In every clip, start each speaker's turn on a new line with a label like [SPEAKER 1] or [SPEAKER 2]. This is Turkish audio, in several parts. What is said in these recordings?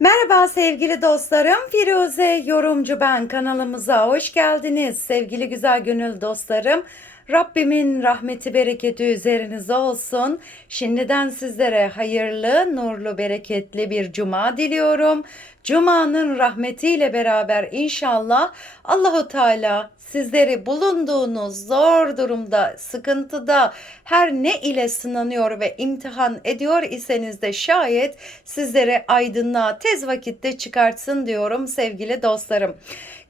[SPEAKER 1] Merhaba sevgili dostlarım. Firuze Yorumcu ben kanalımıza hoş geldiniz. Sevgili güzel gönül dostlarım. Rabbimin rahmeti bereketi üzerinize olsun. Şimdiden sizlere hayırlı, nurlu, bereketli bir cuma diliyorum. Cuma'nın rahmetiyle beraber inşallah Allahu Teala sizleri bulunduğunuz zor durumda, sıkıntıda her ne ile sınanıyor ve imtihan ediyor iseniz de şayet sizlere aydınlığa tez vakitte çıkartsın diyorum sevgili dostlarım.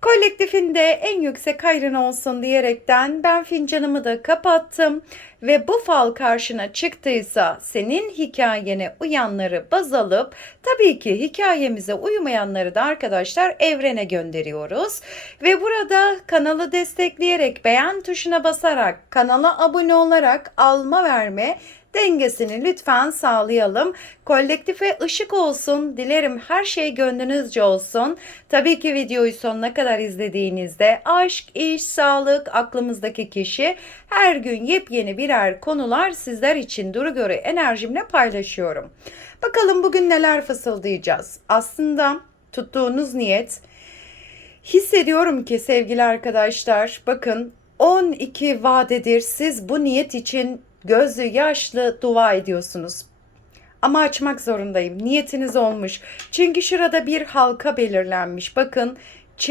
[SPEAKER 1] Kolektifinde en yüksek hayrın olsun diyerekten ben fincanımı da kapattım ve bu fal karşına çıktıysa senin hikayene uyanları baz alıp tabii ki hikayemize uymayanları da arkadaşlar evrene gönderiyoruz. Ve burada kanalı destekleyerek beğen tuşuna basarak kanala abone olarak alma verme dengesini lütfen sağlayalım. Kolektife ışık olsun. Dilerim her şey gönlünüzce olsun. Tabii ki videoyu sonuna kadar izlediğinizde aşk, iş, sağlık, aklımızdaki kişi her gün yepyeni birer konular sizler için duru göre enerjimle paylaşıyorum. Bakalım bugün neler fısıldayacağız. Aslında tuttuğunuz niyet hissediyorum ki sevgili arkadaşlar bakın 12 vadedir siz bu niyet için gözlü yaşlı dua ediyorsunuz. Ama açmak zorundayım. Niyetiniz olmuş. Çünkü şurada bir halka belirlenmiş. Bakın Ç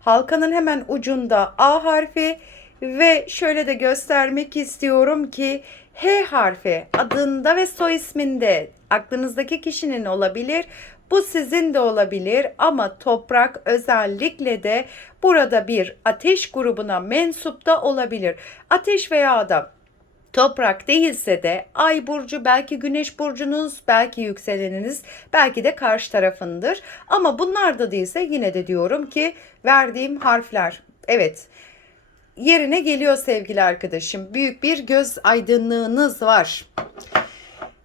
[SPEAKER 1] halkanın hemen ucunda A harfi ve şöyle de göstermek istiyorum ki H harfi adında ve soy isminde aklınızdaki kişinin olabilir. Bu sizin de olabilir ama toprak özellikle de burada bir ateş grubuna mensup da olabilir. Ateş veya adam Toprak değilse de ay burcu belki güneş burcunuz belki yükseleniniz belki de karşı tarafındır. Ama bunlar da değilse yine de diyorum ki verdiğim harfler evet yerine geliyor sevgili arkadaşım. Büyük bir göz aydınlığınız var.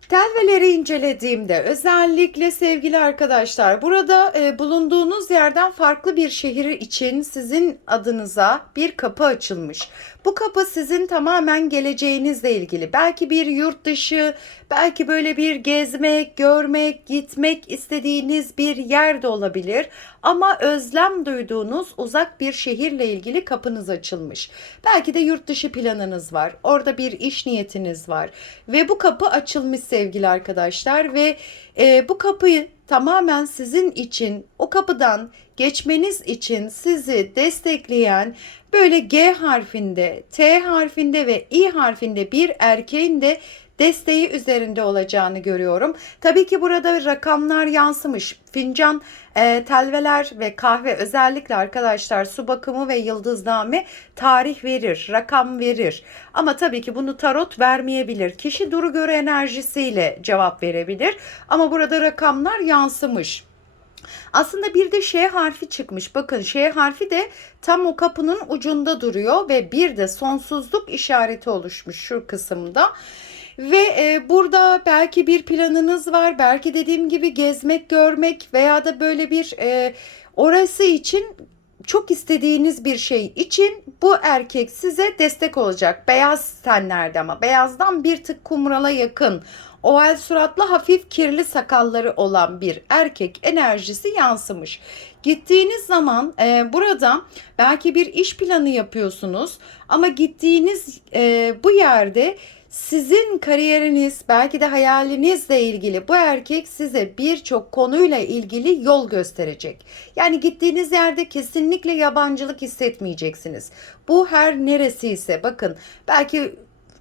[SPEAKER 1] Telveleri incelediğimde özellikle sevgili arkadaşlar burada e, bulunduğunuz yerden farklı bir şehir için sizin adınıza bir kapı açılmış. Bu kapı sizin tamamen geleceğinizle ilgili. Belki bir yurt dışı, belki böyle bir gezmek, görmek, gitmek istediğiniz bir yer de olabilir. Ama özlem duyduğunuz uzak bir şehirle ilgili kapınız açılmış. Belki de yurt dışı planınız var. Orada bir iş niyetiniz var. Ve bu kapı açılmış sevgili arkadaşlar. Ve e, bu kapıyı tamamen sizin için o kapıdan geçmeniz için sizi destekleyen böyle G harfinde, T harfinde ve İ harfinde bir erkeğin de desteği üzerinde olacağını görüyorum. Tabii ki burada rakamlar yansımış. Fincan, e, telveler ve kahve özellikle arkadaşlar su bakımı ve yıldızname tarih verir, rakam verir. Ama tabii ki bunu tarot vermeyebilir. Kişi duru göre enerjisiyle cevap verebilir. Ama burada rakamlar yansımış. Aslında bir de Ş harfi çıkmış. Bakın Ş harfi de tam o kapının ucunda duruyor ve bir de sonsuzluk işareti oluşmuş şu kısımda. Ve e, burada belki bir planınız var. Belki dediğim gibi gezmek, görmek veya da böyle bir e, orası için çok istediğiniz bir şey için bu erkek size destek olacak. Beyaz tenlerde ama beyazdan bir tık kumrala yakın. Oval suratlı hafif kirli sakalları olan bir erkek enerjisi yansımış. Gittiğiniz zaman e, burada belki bir iş planı yapıyorsunuz ama gittiğiniz e, bu yerde sizin kariyeriniz belki de hayalinizle ilgili bu erkek size birçok konuyla ilgili yol gösterecek. Yani gittiğiniz yerde kesinlikle yabancılık hissetmeyeceksiniz. Bu her neresi ise bakın belki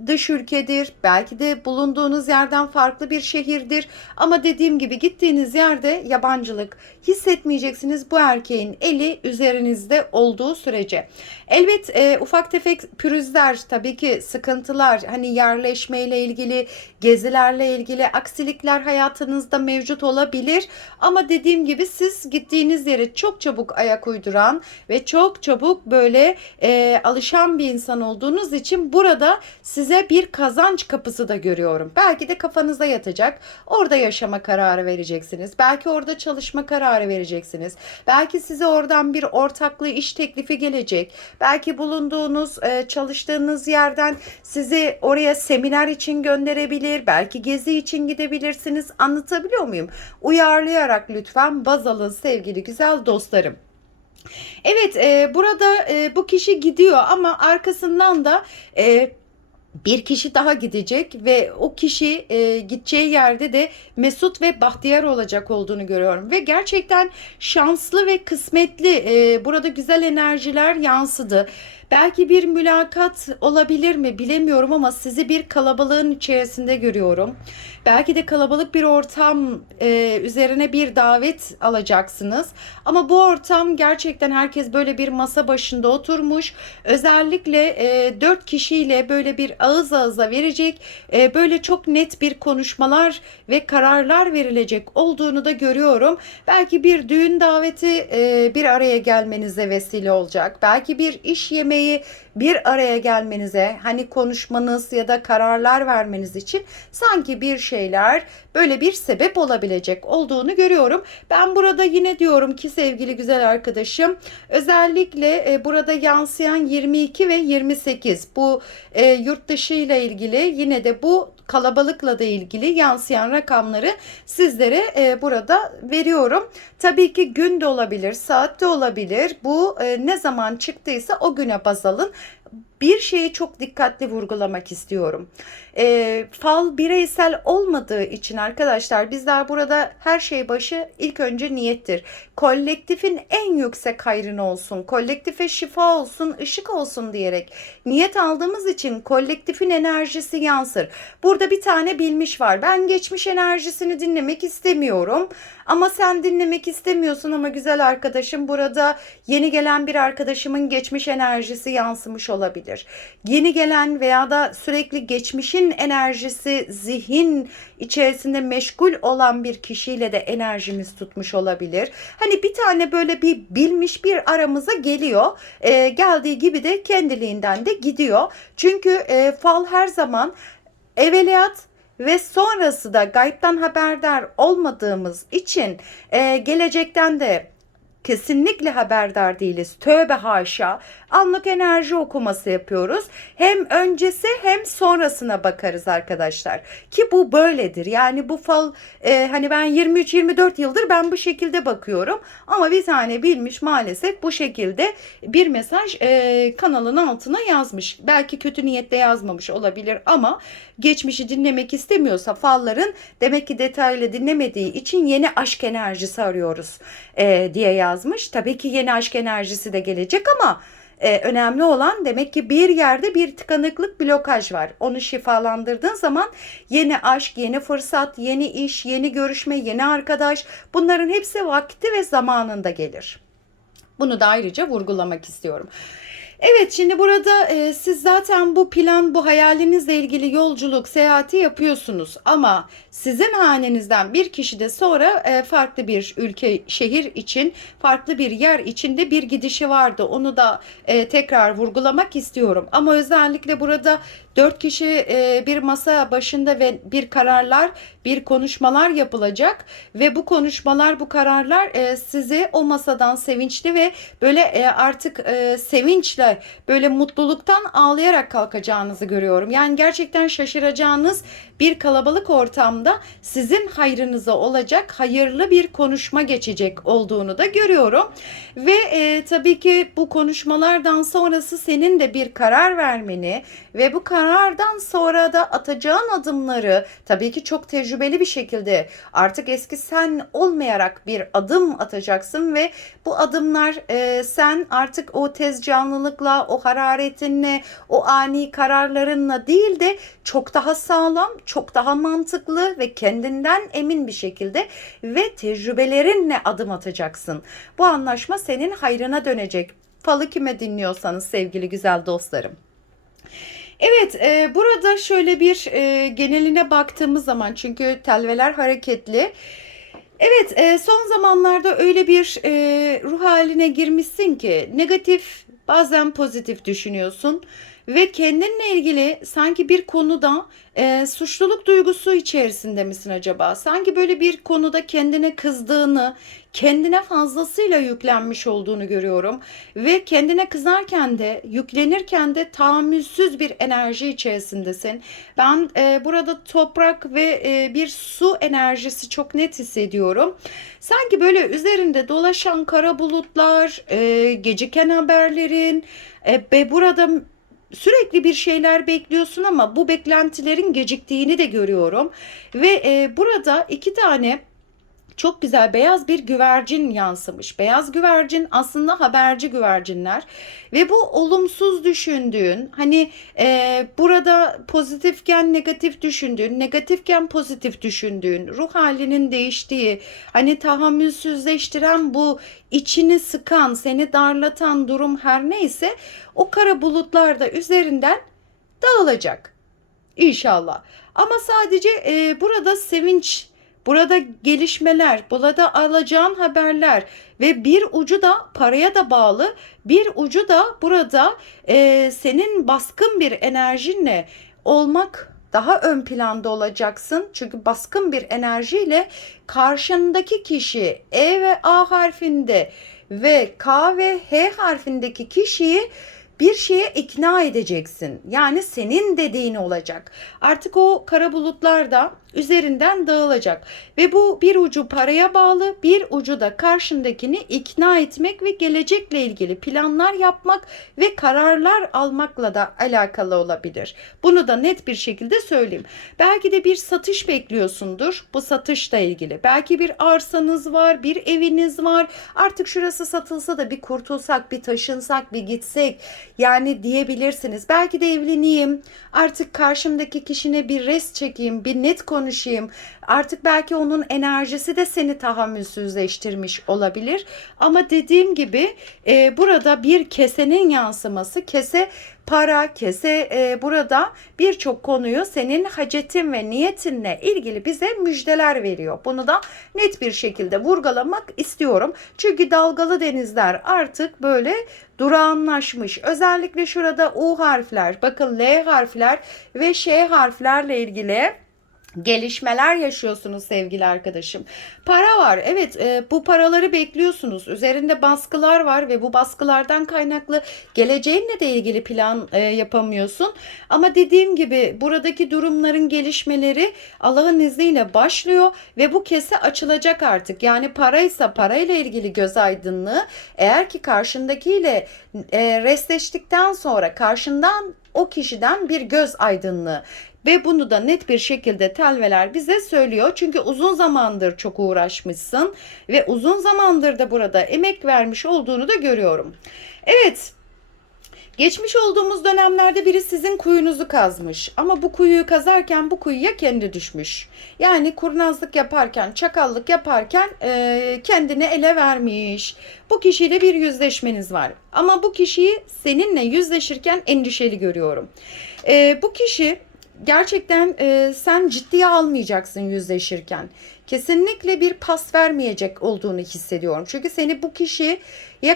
[SPEAKER 1] dış ülkedir, belki de bulunduğunuz yerden farklı bir şehirdir. Ama dediğim gibi gittiğiniz yerde yabancılık hissetmeyeceksiniz bu erkeğin eli üzerinizde olduğu sürece. Elbet e, ufak tefek pürüzler, tabii ki sıkıntılar, hani yerleşmeyle ilgili, gezilerle ilgili aksilikler hayatınızda mevcut olabilir. Ama dediğim gibi siz gittiğiniz yere çok çabuk ayak uyduran ve çok çabuk böyle e, alışan bir insan olduğunuz için burada siz size bir kazanç kapısı da görüyorum. Belki de kafanıza yatacak. Orada yaşama kararı vereceksiniz. Belki orada çalışma kararı vereceksiniz. Belki size oradan bir ortaklığı iş teklifi gelecek. Belki bulunduğunuz, e, çalıştığınız yerden sizi oraya seminer için gönderebilir. Belki gezi için gidebilirsiniz. Anlatabiliyor muyum? Uyarlayarak lütfen baz alın sevgili güzel dostlarım. Evet, e, burada e, bu kişi gidiyor ama arkasından da e, bir kişi daha gidecek ve o kişi e, gideceği yerde de mesut ve bahtiyar olacak olduğunu görüyorum ve gerçekten şanslı ve kısmetli e, burada güzel enerjiler yansıdı. Belki bir mülakat olabilir mi bilemiyorum ama sizi bir kalabalığın içerisinde görüyorum. Belki de kalabalık bir ortam e, üzerine bir davet alacaksınız. Ama bu ortam gerçekten herkes böyle bir masa başında oturmuş. Özellikle e, dört kişiyle böyle bir ağız ağıza verecek, e, böyle çok net bir konuşmalar ve kararlar verilecek olduğunu da görüyorum. Belki bir düğün daveti e, bir araya gelmenize vesile olacak. Belki bir iş yemeği bir araya gelmenize, hani konuşmanız ya da kararlar vermeniz için sanki bir şeyler böyle bir sebep olabilecek olduğunu görüyorum. Ben burada yine diyorum ki sevgili güzel arkadaşım özellikle e, burada yansıyan 22 ve 28 bu e, yurt dışı ile ilgili yine de bu kalabalıkla da ilgili yansıyan rakamları sizlere e, burada veriyorum. Tabii ki gün de olabilir, saat de olabilir. Bu e, ne zaman çıktıysa o güne baz alın bir şeyi çok dikkatli vurgulamak istiyorum. E, fal bireysel olmadığı için arkadaşlar bizler burada her şey başı ilk önce niyettir. Kolektifin en yüksek hayrını olsun, kolektife şifa olsun, ışık olsun diyerek niyet aldığımız için kolektifin enerjisi yansır. Burada bir tane bilmiş var. Ben geçmiş enerjisini dinlemek istemiyorum. Ama sen dinlemek istemiyorsun ama güzel arkadaşım burada yeni gelen bir arkadaşımın geçmiş enerjisi yansımış olabilir. Yeni gelen veya da sürekli geçmişin enerjisi zihin içerisinde meşgul olan bir kişiyle de enerjimiz tutmuş olabilir. Hani bir tane böyle bir bilmiş bir aramıza geliyor. E, geldiği gibi de kendiliğinden de gidiyor. Çünkü e, fal her zaman evveliyat ve sonrası da gaybtan haberdar olmadığımız için e, gelecekten de kesinlikle haberdar değiliz. Tövbe haşa. Anlık enerji okuması yapıyoruz. Hem öncesi hem sonrasına bakarız arkadaşlar. Ki bu böyledir. Yani bu fal e, hani ben 23-24 yıldır ben bu şekilde bakıyorum. Ama bir tane bilmiş maalesef bu şekilde bir mesaj e, kanalın altına yazmış. Belki kötü niyetle yazmamış olabilir ama geçmişi dinlemek istemiyorsa falların demek ki detaylı dinlemediği için yeni aşk enerjisi arıyoruz e, diye yazmış. Tabii ki yeni aşk enerjisi de gelecek ama e, önemli olan demek ki bir yerde bir tıkanıklık blokaj var. Onu şifalandırdığın zaman yeni aşk, yeni fırsat, yeni iş, yeni görüşme, yeni arkadaş bunların hepsi vakti ve zamanında gelir. Bunu da ayrıca vurgulamak istiyorum. Evet şimdi burada e, siz zaten bu plan bu hayalinizle ilgili yolculuk seyahati yapıyorsunuz. Ama sizin hanenizden bir kişi de sonra e, farklı bir ülke şehir için farklı bir yer içinde bir gidişi vardı. Onu da e, tekrar vurgulamak istiyorum. Ama özellikle burada dört kişi e, bir masa başında ve bir kararlar bir konuşmalar yapılacak. Ve bu konuşmalar bu kararlar e, sizi o masadan sevinçli ve böyle e, artık e, sevinçle böyle mutluluktan ağlayarak kalkacağınızı görüyorum. Yani gerçekten şaşıracağınız bir kalabalık ortamda sizin hayrınıza olacak hayırlı bir konuşma geçecek olduğunu da görüyorum. Ve e, tabii ki bu konuşmalardan sonrası senin de bir karar vermeni ve bu karardan sonra da atacağın adımları tabii ki çok tecrübeli bir şekilde artık eski sen olmayarak bir adım atacaksın ve bu adımlar e, sen artık o tez canlılıkla, o hararetinle, o ani kararlarınla değil de çok daha sağlam, çok daha mantıklı ve kendinden emin bir şekilde ve tecrübelerinle adım atacaksın. Bu anlaşma senin hayrına dönecek. Falı kime dinliyorsanız sevgili güzel dostlarım. Evet, e, burada şöyle bir e, geneline baktığımız zaman çünkü telveler hareketli. Evet, e, son zamanlarda öyle bir e, ruh haline girmişsin ki negatif, bazen pozitif düşünüyorsun ve kendinle ilgili sanki bir konuda e, suçluluk duygusu içerisinde misin acaba? Sanki böyle bir konuda kendine kızdığını, kendine fazlasıyla yüklenmiş olduğunu görüyorum ve kendine kızarken de yüklenirken de tahammülsüz bir enerji içerisindesin. Ben e, burada toprak ve e, bir su enerjisi çok net hissediyorum. Sanki böyle üzerinde dolaşan kara bulutlar, e, geciken haberlerin e, ve burada sürekli bir şeyler bekliyorsun ama bu beklentilerin geciktiğini de görüyorum. Ve e, burada iki tane çok güzel beyaz bir güvercin yansımış. Beyaz güvercin aslında haberci güvercinler ve bu olumsuz düşündüğün hani e, burada pozitifken negatif düşündüğün, negatifken pozitif düşündüğün, ruh halinin değiştiği, hani tahammülsüzleştiren bu içini sıkan, seni darlatan durum her neyse o kara bulutlar da üzerinden dağılacak. İnşallah. Ama sadece e, burada sevinç Burada gelişmeler, burada alacağın haberler ve bir ucu da paraya da bağlı, bir ucu da burada e, senin baskın bir enerjinle olmak daha ön planda olacaksın. Çünkü baskın bir enerjiyle karşındaki kişi E ve A harfinde ve K ve H harfindeki kişiyi bir şeye ikna edeceksin. Yani senin dediğin olacak. Artık o kara bulutlar da üzerinden dağılacak ve bu bir ucu paraya bağlı, bir ucu da karşındakini ikna etmek ve gelecekle ilgili planlar yapmak ve kararlar almakla da alakalı olabilir. Bunu da net bir şekilde söyleyeyim. Belki de bir satış bekliyorsundur. Bu satışla ilgili. Belki bir arsanız var, bir eviniz var. Artık şurası satılsa da bir kurtulsak, bir taşınsak, bir gitsek yani diyebilirsiniz. Belki de evleneyim. Artık karşımdaki kişine bir res çekeyim, bir net konuşayım. Artık belki onun enerjisi de seni tahammülsüzleştirmiş olabilir. Ama dediğim gibi e, burada bir kesenin yansıması. Kese para, kese e, burada birçok konuyu senin hacetin ve niyetinle ilgili bize müjdeler veriyor. Bunu da net bir şekilde vurgulamak istiyorum. Çünkü dalgalı denizler artık böyle durağanlaşmış. Özellikle şurada U harfler, bakın L harfler ve Ş harflerle ilgili gelişmeler yaşıyorsunuz sevgili arkadaşım. Para var. Evet e, bu paraları bekliyorsunuz. Üzerinde baskılar var ve bu baskılardan kaynaklı geleceğinle de ilgili plan e, yapamıyorsun. Ama dediğim gibi buradaki durumların gelişmeleri Allah'ın izniyle başlıyor ve bu kese açılacak artık. Yani paraysa parayla ilgili göz aydınlığı eğer ki karşındakiyle e, restleştikten sonra karşından o kişiden bir göz aydınlığı ve bunu da net bir şekilde telveler bize söylüyor. Çünkü uzun zamandır çok uğraşmışsın ve uzun zamandır da burada emek vermiş olduğunu da görüyorum. Evet Geçmiş olduğumuz dönemlerde biri sizin kuyunuzu kazmış ama bu kuyuyu kazarken bu kuyuya kendi düşmüş. Yani kurnazlık yaparken, çakallık yaparken e, kendini ele vermiş. Bu kişiyle bir yüzleşmeniz var ama bu kişiyi seninle yüzleşirken endişeli görüyorum. E, bu kişi gerçekten e, sen ciddiye almayacaksın yüzleşirken. Kesinlikle bir pas vermeyecek olduğunu hissediyorum. Çünkü seni bu kişiye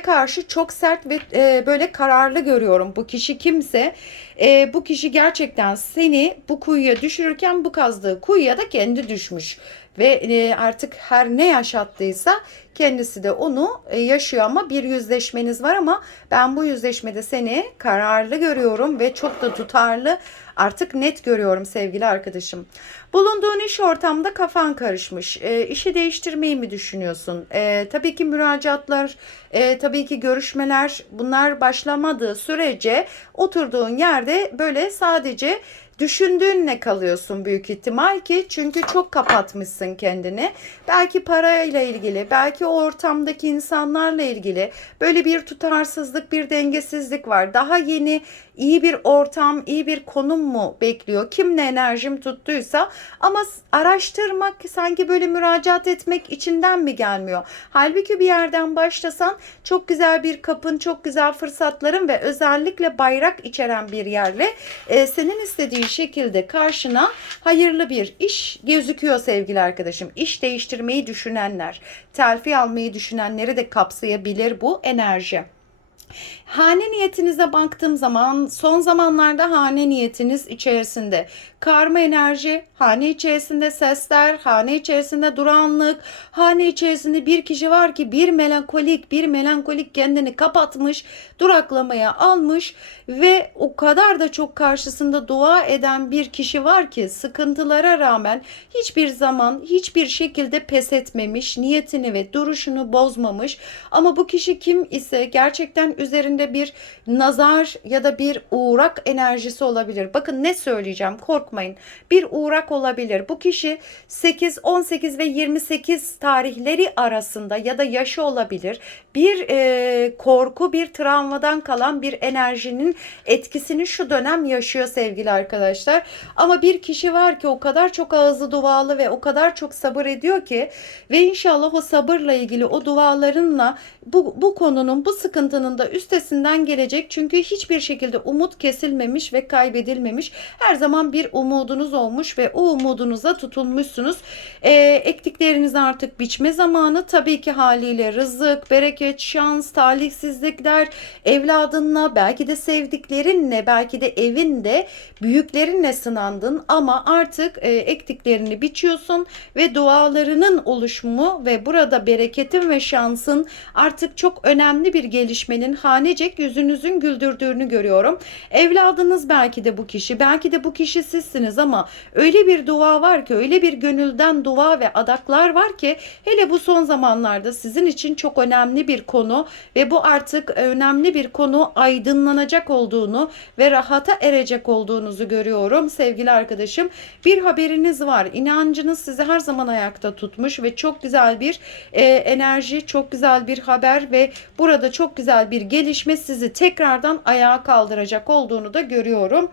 [SPEAKER 1] karşı çok sert ve e, böyle kararlı görüyorum. Bu kişi kimse e, bu kişi gerçekten seni bu kuyuya düşürürken bu kazdığı kuyuya da kendi düşmüş ve e, artık her ne yaşattıysa kendisi de onu e, yaşıyor ama bir yüzleşmeniz var ama ben bu yüzleşmede seni kararlı görüyorum ve çok da tutarlı artık net görüyorum sevgili arkadaşım. Bulunduğun iş ortamda kafan karışmış. E, işi değiştirmeyi mi düşünüyorsun? E, tabii ki müracaatlar, e, tabii ki görüşmeler bunlar başlamadığı sürece oturduğun yerde böyle sadece düşündüğünle kalıyorsun büyük ihtimal ki çünkü çok kapatmışsın kendini. Belki parayla ilgili, belki o ortamdaki insanlarla ilgili böyle bir tutarsızlık, bir dengesizlik var. Daha yeni iyi bir ortam, iyi bir konum mu bekliyor? Kimle enerjim tuttuysa ama araştırmak sanki böyle müracaat etmek içinden mi gelmiyor? Halbuki bir yerden başlasan çok güzel bir kapın, çok güzel fırsatların ve özellikle bayrak içeren bir yerle e, senin istediğin şekilde karşına hayırlı bir iş gözüküyor sevgili arkadaşım. İş değiştirmeyi düşünenler, terfi almayı düşünenleri de kapsayabilir bu enerji. Hane niyetinize baktığım zaman son zamanlarda hane niyetiniz içerisinde karma enerji, hane içerisinde sesler, hane içerisinde duranlık, hane içerisinde bir kişi var ki bir melankolik, bir melankolik kendini kapatmış, duraklamaya almış ve o kadar da çok karşısında dua eden bir kişi var ki sıkıntılara rağmen hiçbir zaman hiçbir şekilde pes etmemiş, niyetini ve duruşunu bozmamış. Ama bu kişi kim ise gerçekten üzerinde bir nazar ya da bir uğrak enerjisi olabilir. Bakın ne söyleyeceğim korkmayın. Bir uğrak olabilir. Bu kişi 8, 18 ve 28 tarihleri arasında ya da yaşı olabilir. Bir e, korku, bir travmadan kalan bir enerjinin etkisini şu dönem yaşıyor sevgili arkadaşlar. Ama bir kişi var ki o kadar çok ağzı dualı ve o kadar çok sabır ediyor ki ve inşallah o sabırla ilgili o dualarınla bu, bu konunun, bu sıkıntının da üstesinden gelecek. Çünkü hiçbir şekilde umut kesilmemiş ve kaybedilmemiş. Her zaman bir umudunuz olmuş ve o umudunuza tutulmuşsunuz. Ee, ektikleriniz artık biçme zamanı. Tabii ki haliyle rızık, bereket, şans, talihsizlikler, evladınla, belki de sevdiklerinle, belki de evinde büyüklerinle sınandın ama artık e, ektiklerini biçiyorsun ve dualarının oluşumu ve burada bereketin ve şansın artık çok önemli bir gelişmenin hanecek yüzünüzün güldürdüğünü görüyorum. Evladınız belki de bu kişi, belki de bu kişi sizsiniz ama öyle bir dua var ki, öyle bir gönülden dua ve adaklar var ki hele bu son zamanlarda sizin için çok önemli bir konu ve bu artık önemli bir konu aydınlanacak olduğunu ve rahata erecek olduğunuzu görüyorum sevgili arkadaşım. Bir haberiniz var. İnancınız sizi her zaman ayakta tutmuş ve çok güzel bir e, enerji, çok güzel bir haber ve burada çok güzel bir gelişme sizi tekrardan ayağa kaldıracak olduğunu da görüyorum.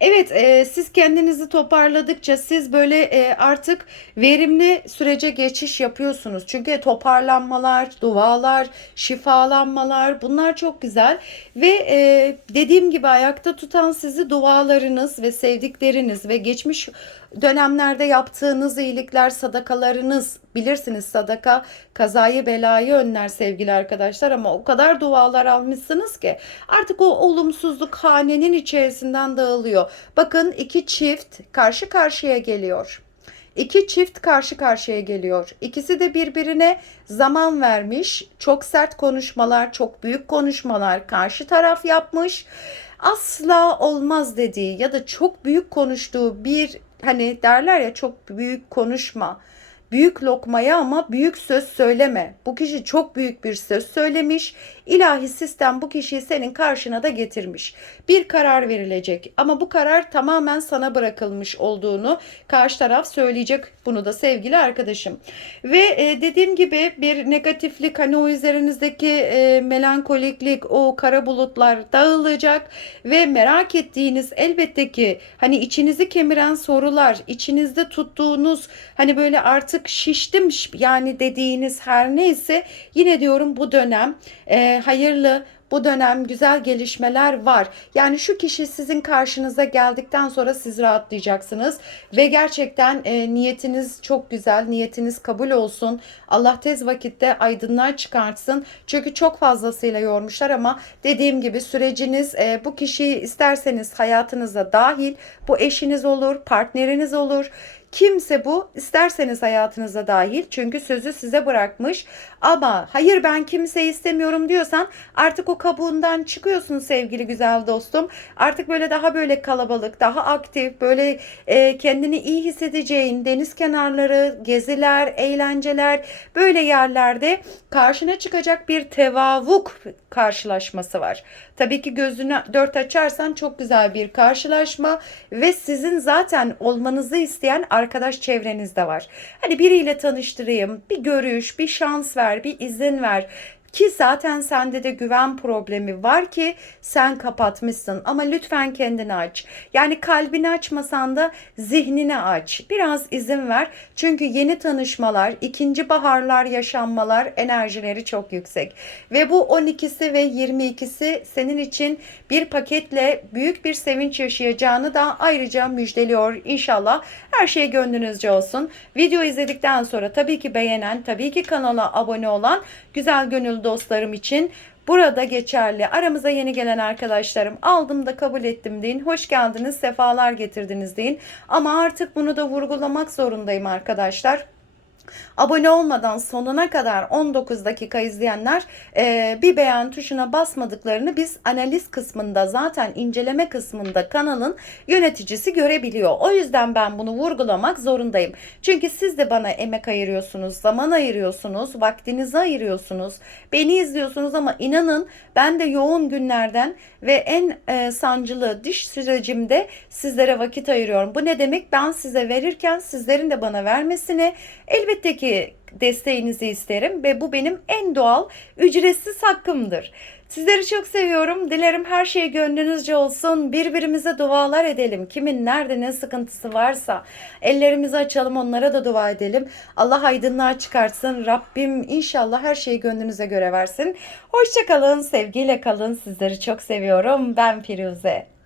[SPEAKER 1] Evet, e, siz kendinizi toparladıkça siz böyle e, artık verimli sürece geçiş yapıyorsunuz. Çünkü toparlanmalar, dualar, şifalanmalar bunlar çok güzel ve e, dediğim gibi ayakta tutan sizi dualarınız ve sevdikleriniz ve geçmiş dönemlerde yaptığınız iyilikler, sadakalarınız bilirsiniz sadaka kazayı belayı önler sevgili arkadaşlar ama o kadar dualar almışsınız ki artık o olumsuzluk hanenin içerisinden dağılıyor. Bakın iki çift karşı karşıya geliyor. İki çift karşı karşıya geliyor. İkisi de birbirine zaman vermiş. Çok sert konuşmalar, çok büyük konuşmalar karşı taraf yapmış. Asla olmaz dediği ya da çok büyük konuştuğu bir hani derler ya çok büyük konuşma. Büyük lokmaya ama büyük söz söyleme. Bu kişi çok büyük bir söz söylemiş. İlahi sistem bu kişiyi senin karşına da getirmiş. Bir karar verilecek ama bu karar tamamen sana bırakılmış olduğunu karşı taraf söyleyecek bunu da sevgili arkadaşım. Ve e, dediğim gibi bir negatiflik hani o üzerinizdeki e, melankoliklik o kara bulutlar dağılacak ve merak ettiğiniz elbette ki hani içinizi kemiren sorular, içinizde tuttuğunuz hani böyle artık şiştim yani dediğiniz her neyse yine diyorum bu dönem e, hayırlı bu dönem güzel gelişmeler var. Yani şu kişi sizin karşınıza geldikten sonra siz rahatlayacaksınız ve gerçekten e, niyetiniz çok güzel, niyetiniz kabul olsun. Allah tez vakitte aydınlığa çıkartsın. Çünkü çok fazlasıyla yormuşlar ama dediğim gibi süreciniz e, bu kişiyi isterseniz hayatınıza dahil, bu eşiniz olur, partneriniz olur Kimse bu isterseniz hayatınıza dahil çünkü sözü size bırakmış ama hayır ben kimseyi istemiyorum diyorsan artık o kabuğundan çıkıyorsun sevgili güzel dostum. Artık böyle daha böyle kalabalık, daha aktif, böyle e, kendini iyi hissedeceğin deniz kenarları, geziler, eğlenceler böyle yerlerde karşına çıkacak bir tevavuk karşılaşması var. Tabii ki gözünü dört açarsan çok güzel bir karşılaşma ve sizin zaten olmanızı isteyen arkadaş çevreniz de var. Hani biriyle tanıştırayım, bir görüş, bir şans ver, bir izin ver. Ki zaten sende de güven problemi var ki sen kapatmışsın ama lütfen kendini aç. Yani kalbini açmasan da zihnini aç. Biraz izin ver. Çünkü yeni tanışmalar, ikinci baharlar, yaşanmalar enerjileri çok yüksek. Ve bu 12'si ve 22'si senin için bir paketle büyük bir sevinç yaşayacağını da ayrıca müjdeliyor inşallah. Her şey gönlünüzce olsun. Video izledikten sonra tabii ki beğenen, tabii ki kanala abone olan güzel gönül dostlarım için burada geçerli. Aramıza yeni gelen arkadaşlarım aldım da kabul ettim deyin. Hoş geldiniz, sefalar getirdiniz deyin. Ama artık bunu da vurgulamak zorundayım arkadaşlar. Abone olmadan sonuna kadar 19 dakika izleyenler e, bir beğen tuşuna basmadıklarını biz analiz kısmında zaten inceleme kısmında kanalın yöneticisi görebiliyor. O yüzden ben bunu vurgulamak zorundayım. Çünkü siz de bana emek ayırıyorsunuz, zaman ayırıyorsunuz, vaktinizi ayırıyorsunuz. Beni izliyorsunuz ama inanın ben de yoğun günlerden ve en e, sancılı diş sürecimde sizlere vakit ayırıyorum. Bu ne demek? Ben size verirken sizlerin de bana vermesini elbette ki desteğinizi isterim ve bu benim en doğal ücretsiz hakkımdır. Sizleri çok seviyorum. Dilerim her şey gönlünüzce olsun. Birbirimize dualar edelim. Kimin nerede ne sıkıntısı varsa ellerimizi açalım onlara da dua edelim. Allah aydınlığa çıkartsın. Rabbim inşallah her şeyi gönlünüze göre versin. Hoşçakalın, sevgiyle kalın. Sizleri çok seviyorum. Ben Firuze.